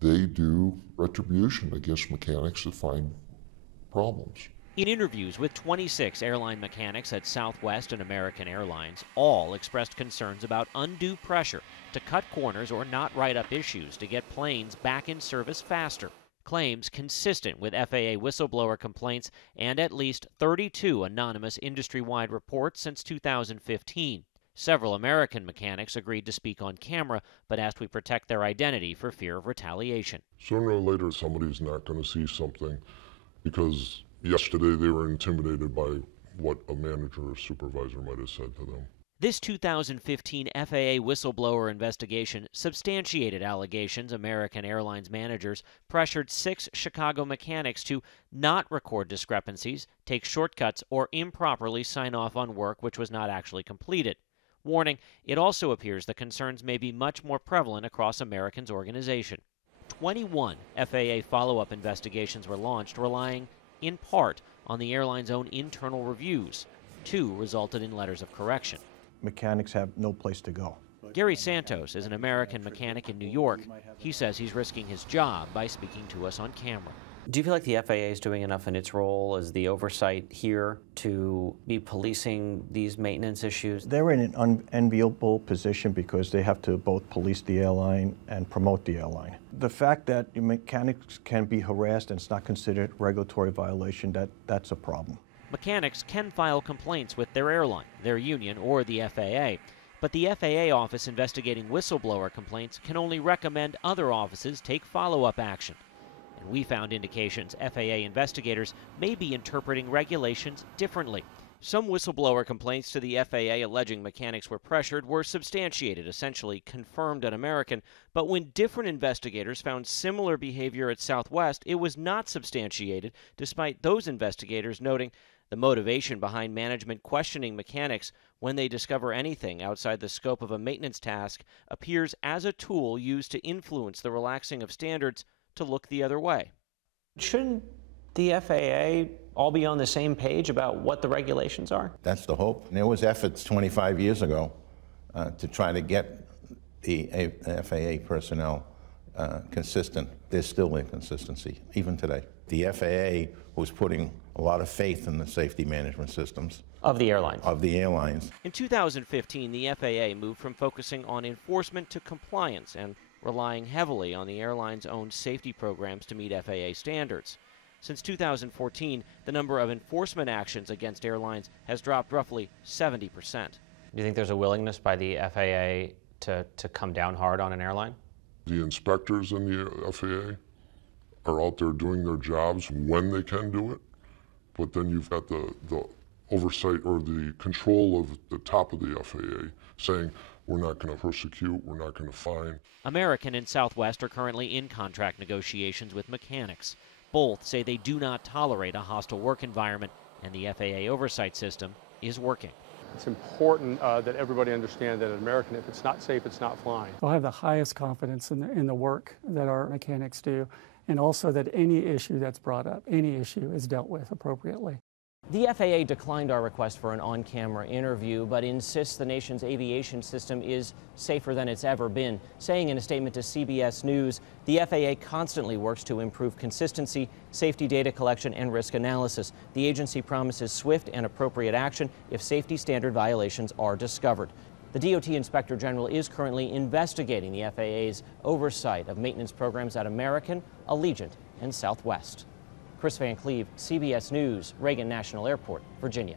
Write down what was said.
They do retribution against mechanics that find problems. In interviews with 26 airline mechanics at Southwest and American Airlines, all expressed concerns about undue pressure to cut corners or not write up issues to get planes back in service faster. Claims consistent with FAA whistleblower complaints and at least 32 anonymous industry-wide reports since 2015. Several American mechanics agreed to speak on camera, but asked we protect their identity for fear of retaliation. Sooner or later, somebody's not going to see something because yesterday they were intimidated by what a manager or supervisor might have said to them. This 2015 FAA whistleblower investigation substantiated allegations American Airlines managers pressured 6 Chicago mechanics to not record discrepancies, take shortcuts, or improperly sign off on work which was not actually completed. Warning, it also appears the concerns may be much more prevalent across American's organization. 21 FAA follow-up investigations were launched, relying in part on the airline's own internal reviews. 2 resulted in letters of correction. Mechanics have no place to go. Gary Santos is an American mechanic in New York. He says he's risking his job by speaking to us on camera. Do you feel like the FAA is doing enough in its role as the oversight here to be policing these maintenance issues? They're in an unenviable position because they have to both police the airline and promote the airline. The fact that mechanics can be harassed and it's not considered regulatory violation, that's a problem. Mechanics can file complaints with their airline, their union, or the FAA. But the FAA office investigating whistleblower complaints can only recommend other offices take follow-up action. And we found indications FAA investigators may be interpreting regulations differently. Some whistleblower complaints to the FAA alleging mechanics were pressured were substantiated, essentially confirmed at American. But when different investigators found similar behavior at Southwest, it was not substantiated, despite those investigators noting the motivation behind management questioning mechanics when they discover anything outside the scope of a maintenance task appears as a tool used to influence the relaxing of standards to look the other way. Shouldn't the FAA all be on the same page about what the regulations are? That's the hope. There was efforts 25 years ago to try to get the FAA personnel consistent. There's still inconsistency, even today. The FAA was putting a lot of faith in the safety management systems of the airlines. In 2015, the FAA moved from focusing on enforcement to compliance and relying heavily on the airline's own safety programs to meet FAA standards. Since 2014, the number of enforcement actions against airlines has dropped roughly 70%. Do you think there's a willingness by the FAA to come down hard on an airline? The inspectors in the FAA are out there doing their jobs when they can do it, but then you've got the oversight or the control of the top of the FAA saying, we're not going to persecute, we're not going to fine. American and Southwest are currently in contract negotiations with mechanics. Both say they do not tolerate a hostile work environment, and the FAA oversight system is working. It's important that everybody understand that at American, if it's not safe, it's not flying. I have the highest confidence in the work that our mechanics do, and also that any issue that's brought up, any issue is dealt with appropriately. The FAA declined our request for an on-camera interview, but insists the nation's aviation system is safer than it's ever been, saying in a statement to CBS News, the FAA constantly works to improve consistency, safety data collection, and risk analysis. The agency promises swift and appropriate action if safety standard violations are discovered. The DOT Inspector General is currently investigating the FAA's oversight of maintenance programs at American, Allegiant, and Southwest. Chris Van Cleve, CBS News, Reagan National Airport, Virginia.